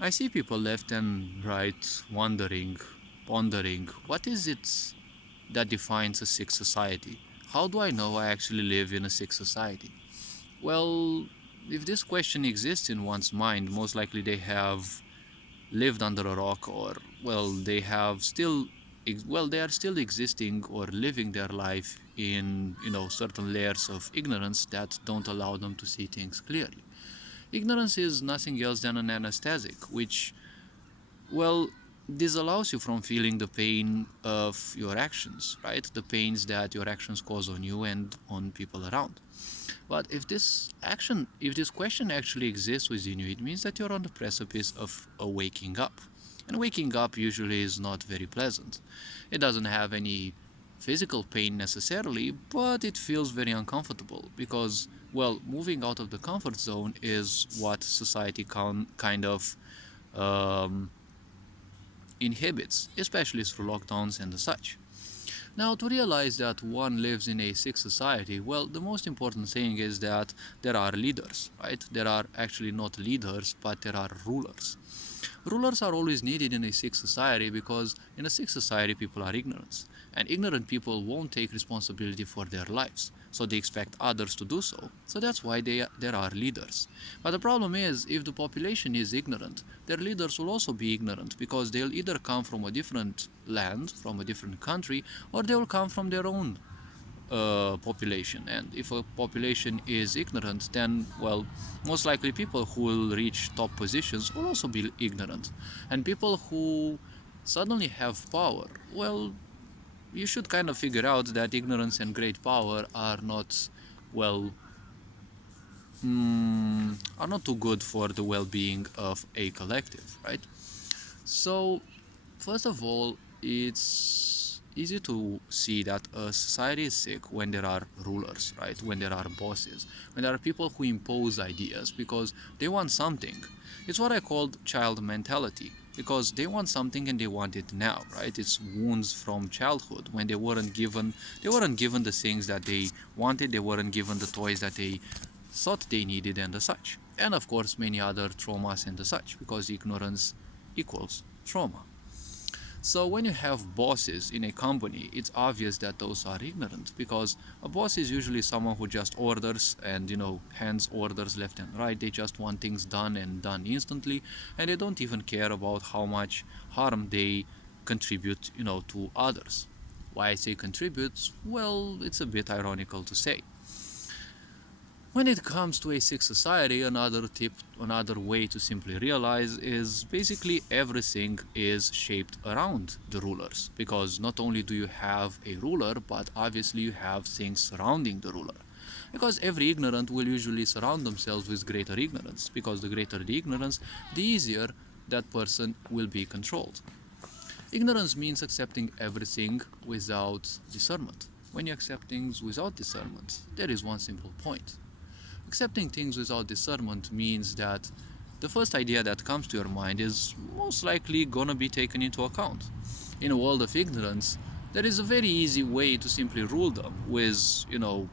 I see people left and right wondering, pondering, what is it that defines a sick society? How do I know I actually live in a sick society? Well, if this question exists in one's mind, most likely they have lived under a rock, or well, they are still existing or living their life in certain layers of ignorance that don't allow them to see things clearly. Ignorance is nothing else than an anesthetic, which, well, this allows you from feeling the pain of your actions, right? The pains that your actions cause on you and on people around. But if this question actually exists within you, it means that you're on the precipice of a waking up. And waking up usually is not very pleasant. It doesn't have any physical pain necessarily, but it feels very uncomfortable because, well, moving out of the comfort zone is what society kind of um, inhibits, especially through lockdowns and the such. Now, to realize that one lives in a sick society, well, the most important thing is that there are leaders, right? There are actually not leaders, but there are rulers. Rulers are always needed in a sick society because in a sick society, people are ignorant. And ignorant people won't take responsibility for their lives, so they expect others to do so. So that's why there are leaders. But the problem is, if the population is ignorant, their leaders will also be ignorant because they'll either come from a different land, from a different country, or they will come from their own population. And if a population is ignorant, then, well, most likely people who will reach top positions will also be ignorant. And people who suddenly have power, well, you should kind of figure out that ignorance and great power are not, well, are not too good for the well-being of a collective, right? So, first of all, it's easy to see that a society is sick when there are rulers, right? When there are bosses, when there are people who impose ideas because they want something. It's what I called child mentality because they want something and they want it now, right? It's wounds from childhood when they weren't given the things that they wanted, they weren't given the toys that they thought they needed and the such. And of course many other traumas and the such because ignorance equals trauma. So when you have bosses in a company, it's obvious that those are ignorant because a boss is usually someone who just orders and hands orders left and right. They just want things done and done instantly, and they don't even care about how much harm they contribute, to others. Why I say contributes? Well, it's a bit ironical to say. When it comes to a sick society, another way to simply realize is basically everything is shaped around the rulers. Because not only do you have a ruler, but obviously you have things surrounding the ruler. Because every ignorant will usually surround themselves with greater ignorance. Because the greater the ignorance, the easier that person will be controlled. Ignorance means accepting everything without discernment. When you accept things without discernment, there is one simple point. Accepting things without discernment means that the first idea that comes to your mind is most likely gonna be taken into account. In a world of ignorance, there is a very easy way to simply rule them with,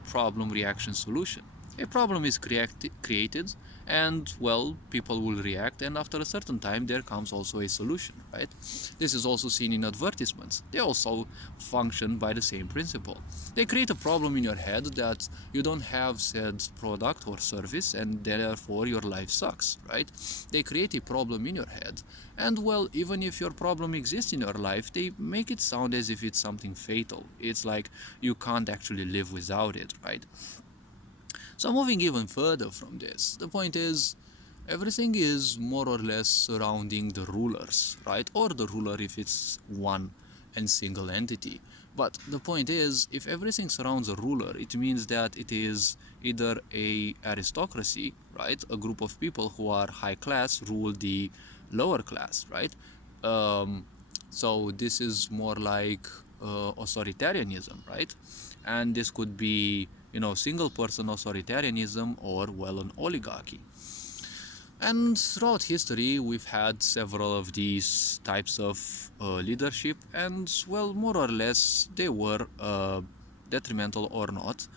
problem reaction solution. A problem is created, and well, people will react, and after a certain time there comes also a solution, right? This is also seen in advertisements. They also function by the same principle. They create a problem in your head that you don't have said product or service, and therefore your life sucks, right? They create a problem in your head, and well, even if your problem exists in your life, they make it sound as if it's something fatal. It's like you can't actually live without it, right? So moving even further from this, the point is everything is more or less surrounding the rulers, right? Or the ruler if it's one and single entity. But the point is, if everything surrounds a ruler, it means that it is either a aristocracy, right? A group of people who are high class rule the lower class, right? Um, so this is more like authoritarianism, right? And this could be, single person authoritarianism or, well, an oligarchy. And throughout history, we've had several of these types of leadership, and, well, more or less, they were detrimental or not.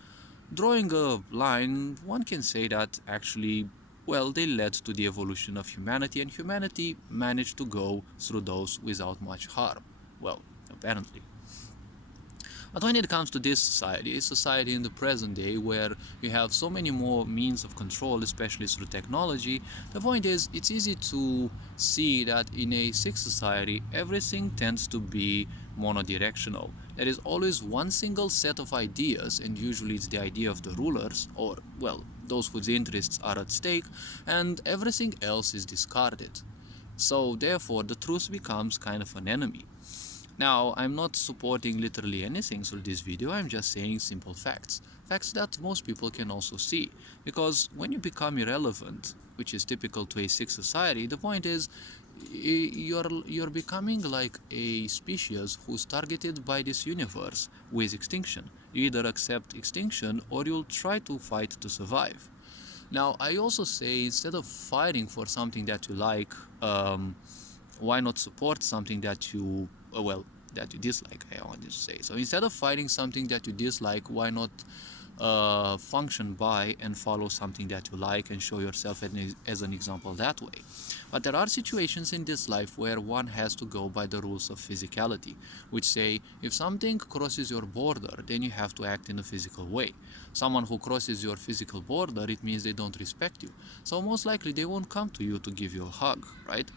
Drawing a line, one can say that actually well, they led to the evolution of humanity, and humanity managed to go through those without much harm. Well, apparently. But when it comes to this society, a society in the present day where you have so many more means of control, especially through technology, the point is it's easy to see that in a sick society, everything tends to be monodirectional. There is always one single set of ideas, and usually it's the idea of the rulers, or, well, those whose interests are at stake, and everything else is discarded. So therefore, the truth becomes kind of an enemy. Now, I'm not supporting literally anything through this video, I'm just saying simple facts. Facts that most people can also see. Because when you become irrelevant, which is typical to a sick society, the point is you're becoming like a species who's targeted by this universe with extinction. You either accept extinction or you'll try to fight to survive. Now, I also say instead of fighting for something that you like, why not support something that you that you dislike, I want to say. So instead of fighting something that you dislike, why not function by and follow something that you like and show yourself as an example that way. But there are situations in this life where one has to go by the rules of physicality, which say if something crosses your border, then you have to act in a physical way. Someone who crosses your physical border, it means they don't respect you. So most likely they won't come to you to give you a hug, right?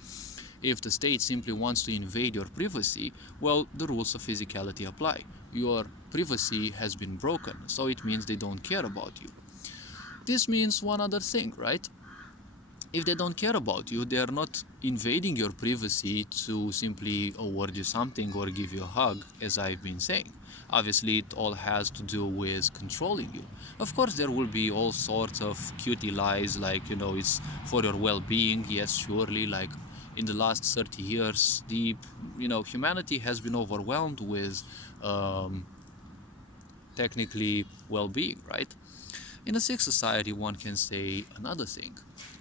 If the state simply wants to invade your privacy, well, the rules of physicality apply. Your privacy has been broken, so it means they don't care about you. This means one other thing, right? If they don't care about you, they are not invading your privacy to simply award you something or give you a hug, as I've been saying. Obviously, it all has to do with controlling you. Of course, there will be all sorts of cutie lies, like, it's for your well-being. Yes, surely, like, in the last 30 years, humanity has been overwhelmed with technically well-being, right? In a sick society, one can say another thing.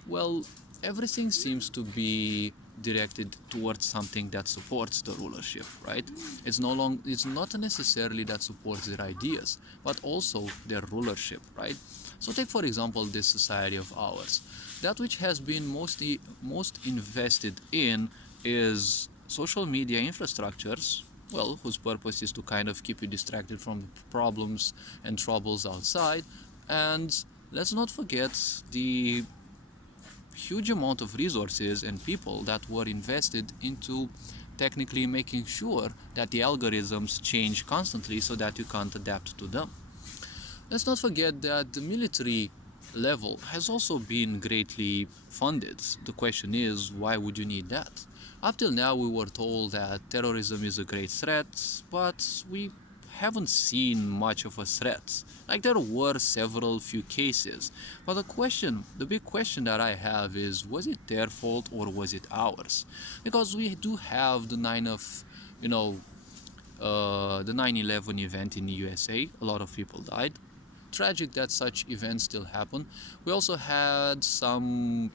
Well, everything seems to be directed towards something that supports the rulership, right? It's not necessarily that supports their ideas, but also their rulership, right? So take for example this society of ours. That which has been most invested in is social media infrastructures, well, whose purpose is to kind of keep you distracted from problems and troubles outside. And let's not forget the huge amount of resources and people that were invested into technically making sure that the algorithms change constantly so that you can't adapt to them. Let's not forget that the military level has also been greatly funded. The question is, why would you need that? Up till now, we were told that terrorism is a great threat, but we haven't seen much of a threat. Like, there were several few cases, but the big question that I have is, was it their fault or was it ours? Because we do have the 9/11 event in the USA. A lot of people died. Tragic that such events still happen. We also had some,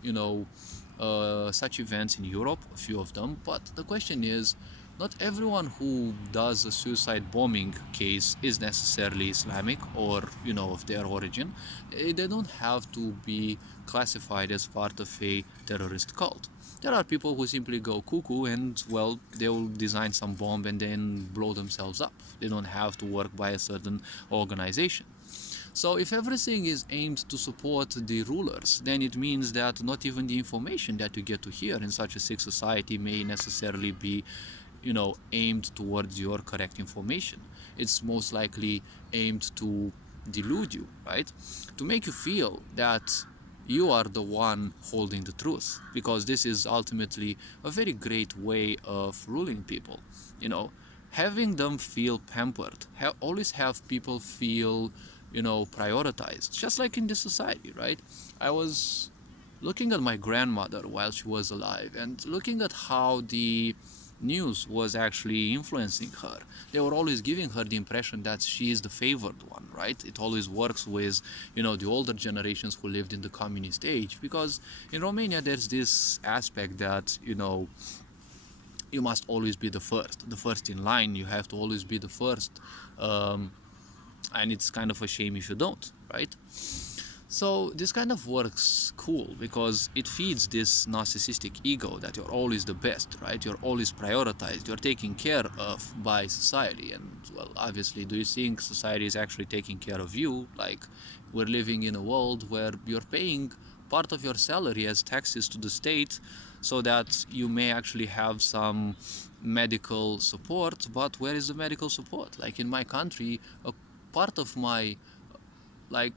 such events in Europe, a few of them. But the question is, not everyone who does a suicide bombing case is necessarily Islamic or, of their origin. They don't have to be classified as part of a terrorist cult. There are people who simply go cuckoo and, well, they will design some bomb and then blow themselves up. They don't have to work by a certain organization. So if everything is aimed to support the rulers, then it means that not even the information that you get to hear in such a sick society may necessarily be, aimed towards your correct information. It's most likely aimed to delude you, right? To make you feel that you are the one holding the truth, because this is ultimately a very great way of ruling people. Having them feel pampered, always have people feel prioritized, just like in this society, right? I was looking at my grandmother while she was alive and looking at how the news was actually influencing her. They were always giving her the impression that she is the favored one, right? It always works with, the older generations who lived in the communist age, because in Romania there's this aspect that, you must always be the first in line. You have to always be the first, and it's kind of a shame if you don't, right? So this kind of works cool because it feeds this narcissistic ego that you're always the best, right? You're always prioritized, you're taken care of by society. And well, obviously, do you think society is actually taking care of you? Like, we're living in a world where you're paying part of your salary as taxes to the state so that you may actually have some medical support. But where is the medical support? Like in my country, a part of my like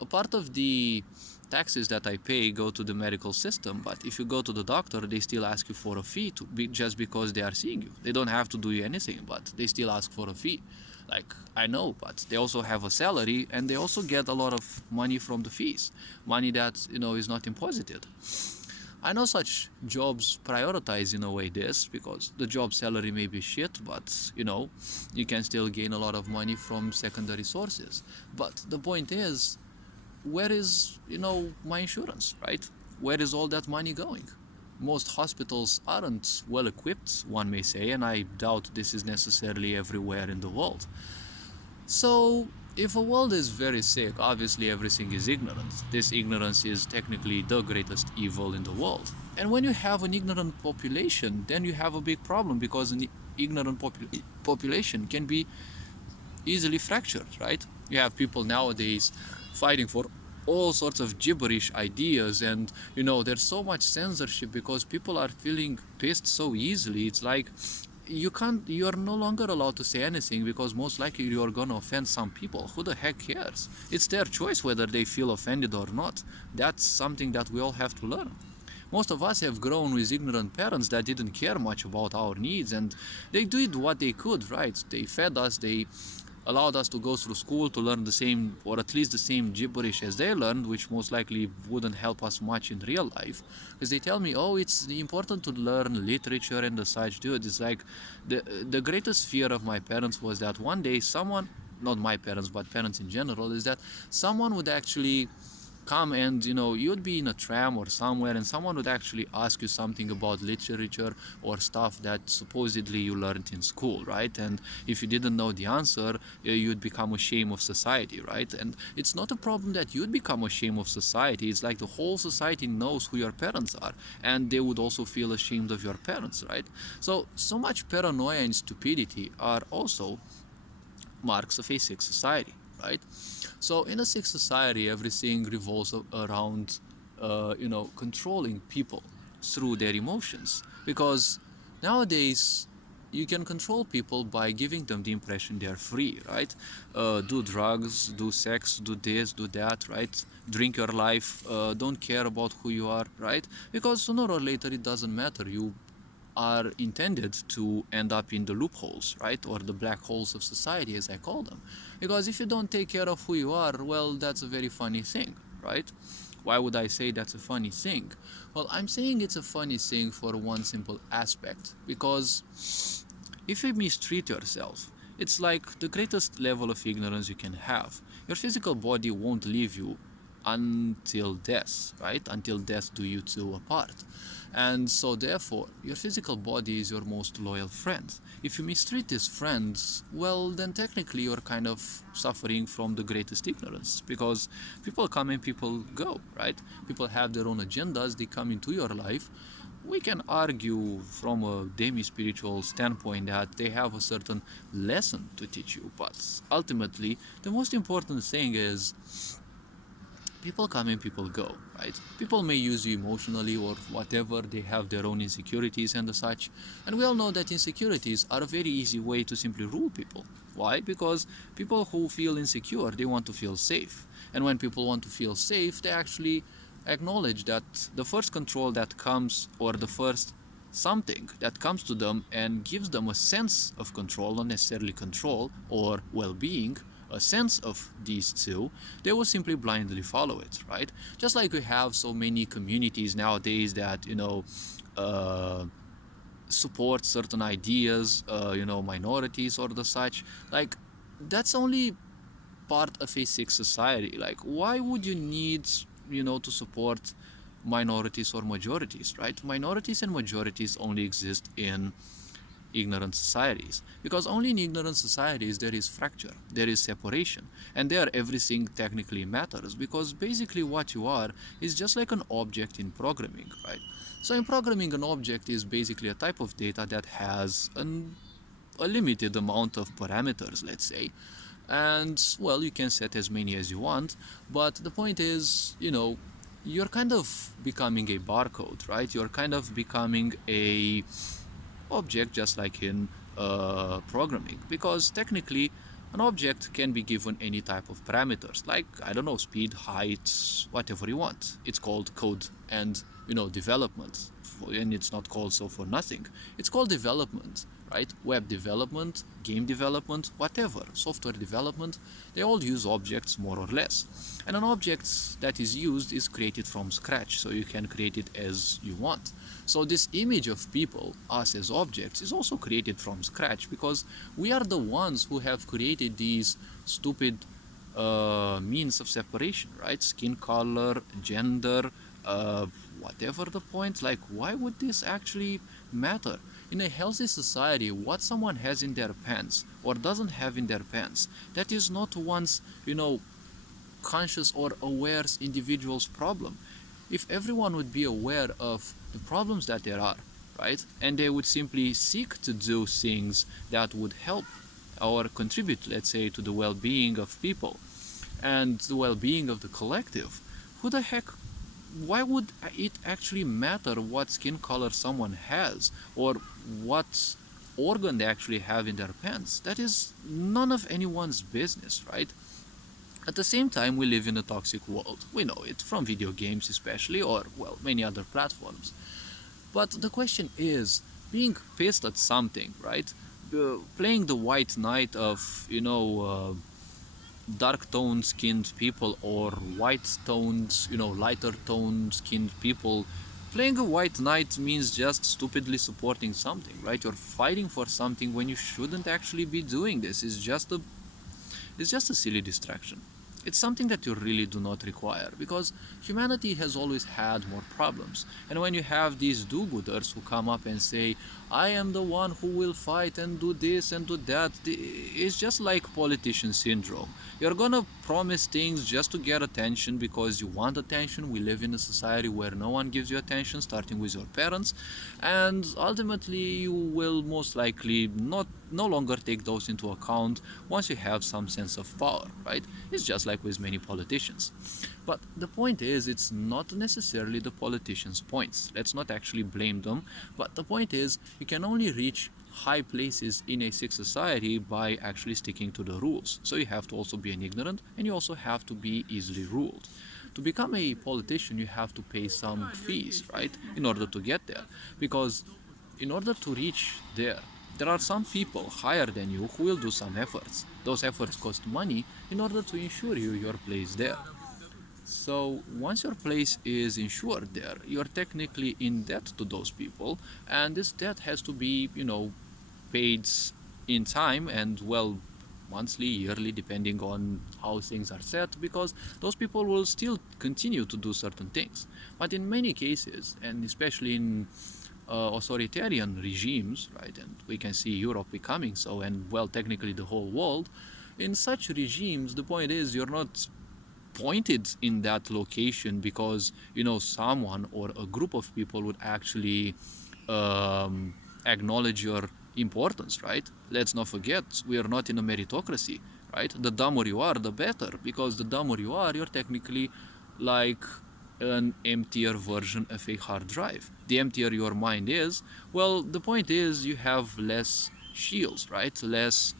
a part of the taxes that I pay go to the medical system, but if you go to the doctor, they still ask you for a fee just because they are seeing you. They don't have to do you anything, but they still ask for a fee. Like, I know, but they also have a salary and they also get a lot of money from the fees, money that is not imposited. I know such jobs prioritize in a way this because the job salary may be shit, but you can still gain a lot of money from secondary sources. But the point is, where is my insurance, right? Where is all that money going? Most hospitals aren't well equipped, one may say, and I doubt this is necessarily everywhere in the world. So if a world is very sick, obviously everything is ignorant. This ignorance is technically the greatest evil in the world. And when you have an ignorant population, then you have a big problem because an ignorant population can be easily fractured, right? You have people nowadays fighting for all sorts of gibberish ideas, and there's so much censorship because people are feeling pissed so easily. It's like you're no longer allowed to say anything because most likely you're gonna offend some people. Who the heck cares? It's their choice whether they feel offended or not. That's something that we all have to learn. Most of us have grown with ignorant parents that didn't care much about our needs, and they did what they could, right? They fed us, they allowed us to go through school to learn the same, or at least the same gibberish as they learned, which most likely wouldn't help us much in real life. Because they tell me, oh, it's important to learn literature and the such. Dude, it's like the greatest fear of my parents was that one day someone, not my parents, but parents in general, is that someone would actually come and you'd be in a tram or somewhere and someone would actually ask you something about literature or stuff that supposedly you learned in school, right? And if you didn't know the answer, you'd become a shame of society, right? And it's not a problem that you'd become a shame of society. It's like the whole society knows who your parents are and they would also feel ashamed of your parents, right? So much paranoia and stupidity are also marks of a sick society, right? So in a sick society, everything revolves around, controlling people through their emotions. Because nowadays, you can control people by giving them the impression they're free, right? Do drugs, do sex, do this, do that, right? Drink your life, don't care about who you are, right? Because sooner or later, it doesn't matter. You are intended to end up in the loopholes, right? Or the black holes of society, as I call them. Because if you don't take care of who you are, well, that's a very funny thing, right? Why would I say that's a funny thing? Well, I'm saying it's a funny thing for one simple aspect. Because if you mistreat yourself, it's like the greatest level of ignorance you can have. Your physical body won't leave you until death, right? Until death do you two apart. And so therefore, your physical body is your most loyal friend. If you mistreat this friend, well, then technically you're kind of suffering from the greatest ignorance, because people come and people go, right? People have their own agendas, they come into your life. We can argue from a demi-spiritual standpoint that they have a certain lesson to teach you, but ultimately, the most important thing is people come and people go, right? People may use you emotionally or whatever, they have their own insecurities and the such. And we all know that insecurities are a very easy way to simply rule people. Why? Because people who feel insecure, they want to feel safe. And when people want to feel safe, they actually acknowledge that the first control that comes, or the first something that comes to them and gives them a sense of control, not necessarily control or well-being, a sense of these two, they will simply blindly follow it, right? Just like we have so many communities nowadays that support certain ideas, minorities or the such. Like, that's only part of a sick society. Like, why would you need to support minorities or majorities, right? Minorities and majorities only exist in ignorant societies, because only in ignorant societies there is fracture, there is separation, and there everything technically matters, because basically what you are is just like an object in programming, right? So in programming, an object is basically a type of data that has a limited amount of parameters, let's say, and well, you can set as many as you want, but the point is, you're kind of becoming a barcode, right? You're kind of becoming a object, just like in programming, because technically an object can be given any type of parameters, like, I don't know, speed, height, whatever you want. It's called code and development, and it's not called so for nothing. It's called development, right? Web development, game development, whatever, software development, they all use objects more or less. And an object that is used is created from scratch, so you can create it as you want. So this image of people, us as objects, is also created from scratch, because we are the ones who have created these stupid means of separation, right? Skin color, gender, whatever the point. Like, why would this actually matter? In a healthy society, what someone has in their pants or doesn't have in their pants, that is not one's, conscious or aware individual's problem. If everyone would be aware of the problems that there are, right, and they would simply seek to do things that would help or contribute, let's say, to the well-being of people and the well-being of the collective, who the heck, why would it actually matter what skin color someone has or what organ they actually have in their pants? That is none of anyone's business, right? At the same time, we live in a toxic world. We know it from video games especially, or, well, many other platforms. But the question is, being pissed at something, right? Playing the white knight of, dark toned skinned people, or white toned, lighter toned skinned people. Playing a white knight means just stupidly supporting something, right? You're fighting for something when you shouldn't actually be doing this. It's just a silly distraction. It's something that you really do not require, because humanity has always had more problems. And when you have these do-gooders who come up and say, I am the one who will fight and do this and do that, it's just like politician syndrome. You're gonna promise things just to get attention because you want attention. We live in a society where no one gives you attention, starting with your parents, and ultimately you will most likely no longer take those into account once you have some sense of power, right? It's just like with many politicians. But the point is, it's not necessarily the politicians' points. Let's not actually blame them. But the point is, you can only reach high places in a sick society by actually sticking to the rules. So you have to also be an ignorant, and you also have to be easily ruled. To become a politician, you have to pay some fees, right, in order to get there. Because in order to reach there are some people higher than you who will do some efforts. Those efforts cost money in order to ensure you your place there. So once your place is insured there, you're technically in debt to those people, and this debt has to be, paid in time, and, well, monthly, yearly, depending on how things are set, because those people will still continue to do certain things. But in many cases, and especially in authoritarian regimes, right, and we can see Europe becoming so, and, well, technically the whole world, in such regimes, the point is, you're not pointed in that location because someone or a group of people would actually acknowledge your importance, right? Let's not forget, we are not in a meritocracy, right? The dumber you are, the better, because the dumber you are, you're technically like an emptier version of a hard drive. The emptier your mind is, well, the point is you have less shields, right? Less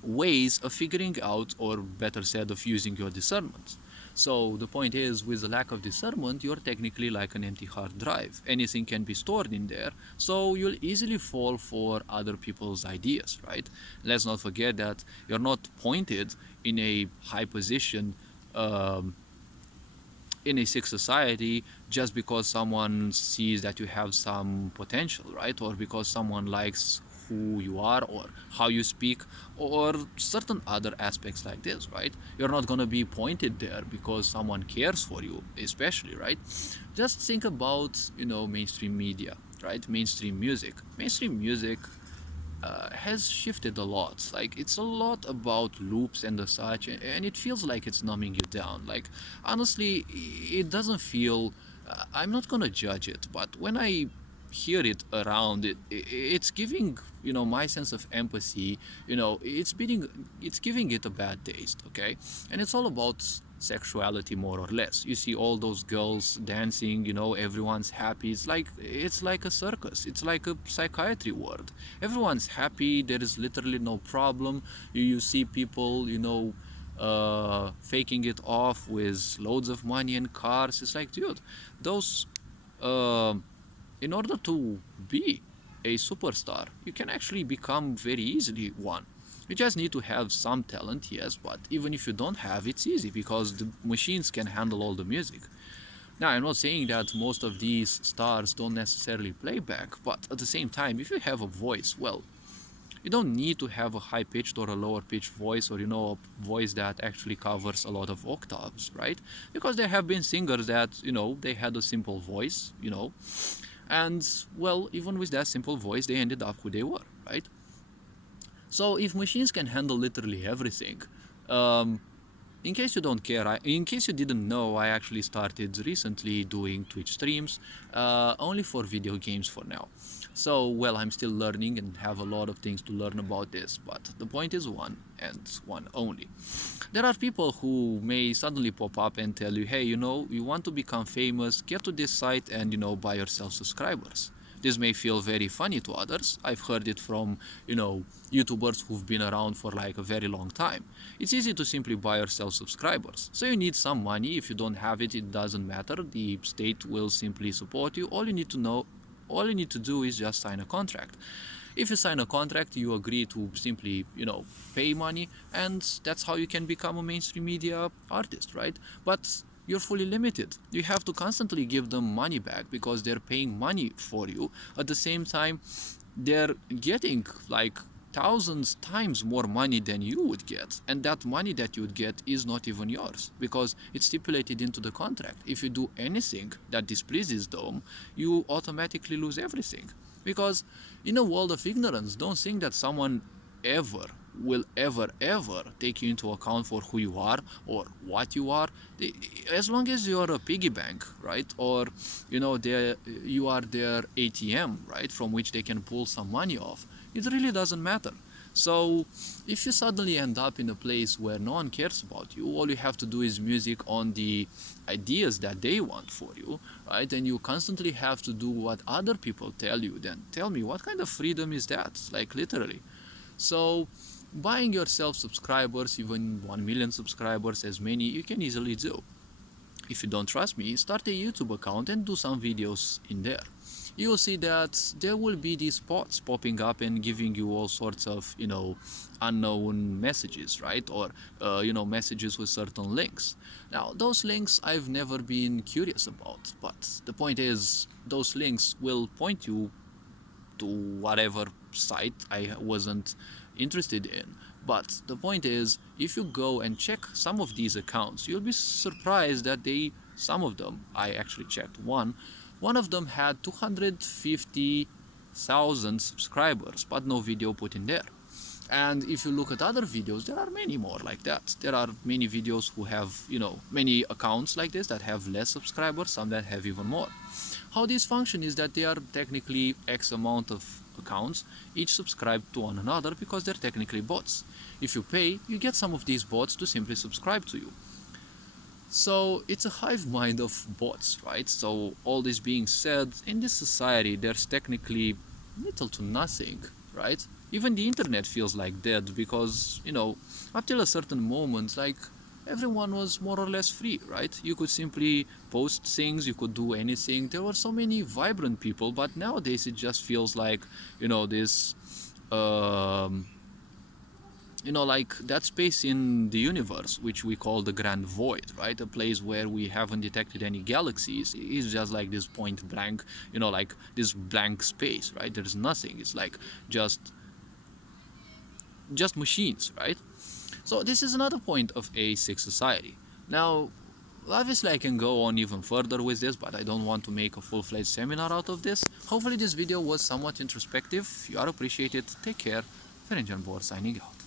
ways of figuring out, or better said, of using your discernment. So the point is, with the lack of discernment, you're technically like an empty hard drive. Anything can be stored in there, so you'll easily fall for other people's ideas, right? Let's not forget that you're not pointed in a high position in a sick society just because someone sees that you have some potential, right? Or because someone likes who you are or how you speak or certain other aspects like this, right? You're not going to be pointed there because someone cares for you, especially, right? Just think about, mainstream media, right? Mainstream music has shifted a lot. Like it's a lot about loops and the such, and it feels like it's numbing you down. Like honestly, it doesn't feel. I'm not gonna judge it, but when I hear it around, it's giving my sense of empathy. It's giving it a bad taste. Okay, and it's all about sexuality more or less. You see all those girls dancing, everyone's happy. It's like a circus. It's like a psychiatry ward. Everyone's happy. There is literally no problem. You see people, faking it off with loads of money and cars. It's like, dude, those uh, in order to be a superstar, you can actually become very easily one. You just need to have some talent, yes, but even if you don't have, it's easy because the machines can handle all the music. Now, I'm not saying that most of these stars don't necessarily play back, but at the same time, if you have a voice, well, you don't need to have a high pitched or a lower pitched voice, or a voice that actually covers a lot of octaves, right? Because there have been singers that they had a simple voice, and well, even with that simple voice, they ended up who they were, right? So if machines can handle literally everything, um, in case you don't care, in case you didn't know, I actually started recently doing Twitch streams, only for video games for now. So, well, I'm still learning and have a lot of things to learn about this, but the point is one and one only. There are people who may suddenly pop up and tell you, hey, you want to become famous, get to this site and, buy yourself subscribers. This may feel very funny to others. I've heard it from, YouTubers who've been around for like a very long time. It's easy to simply buy yourself subscribers. So you need some money. If you don't have it, it doesn't matter. The state will simply support you. All you need to do is just sign a contract. If you sign a contract, you agree to simply, pay money, and that's how you can become a mainstream media artist, right? But you're fully limited. You have to constantly give them money back because they're paying money for you. At the same time, they're getting like thousands times more money than you would get, and that money that you would get is not even yours because it's stipulated into the contract. If you do anything that displeases them, you automatically lose everything. Because in a world of ignorance, don't think that someone ever will ever take you into account for who you are or what you are. As long as you're a piggy bank, right, or you are their ATM, right, from which they can pull some money off, it really doesn't matter. So if you suddenly end up in a place where no one cares about you, all you have to do is music on the ideas that they want for you, right? And you constantly have to do what other people tell you, then tell me, what kind of freedom is that? Like literally. So buying yourself subscribers, even 1 million subscribers, as many you can easily do. If you don't trust me, start a YouTube account and do some videos in there. You will see that there will be these bots popping up and giving you all sorts of, unknown messages, right? Or, messages with certain links. Now, those links I've never been curious about, but the point is, those links will point you to whatever site I wasn't interested in. But the point is, if you go and check some of these accounts, you'll be surprised that some of them, I actually checked one of them had 250,000 subscribers, but no video put in there. And if you look at other videos, there are many more like that. There are many videos who have, many accounts like this that have less subscribers, some that have even more. How this function is that they are technically X amount of accounts, each subscribed to one another because they're technically bots. If you pay, you get some of these bots to simply subscribe to you. So it's a hive mind of bots, right? So all this being said, in this society, there's technically little to nothing, right? Even the internet feels like dead because, up till a certain moment, like everyone was more or less free, right? You could simply post things, you could do anything. There were so many vibrant people, but nowadays it just feels like, this like that space in the universe which we call the grand void, right? A place where we haven't detected any galaxies. It's just like this point blank, like this blank space, right? There's nothing. It's like just machines, right? So this is another point of a sick society. Now, Obviously, I can go on even further with this, but I don't want to make a full-fledged seminar out of this. Hopefully this video was somewhat introspective. You are appreciated. Take care. Ferenc Bor signing out.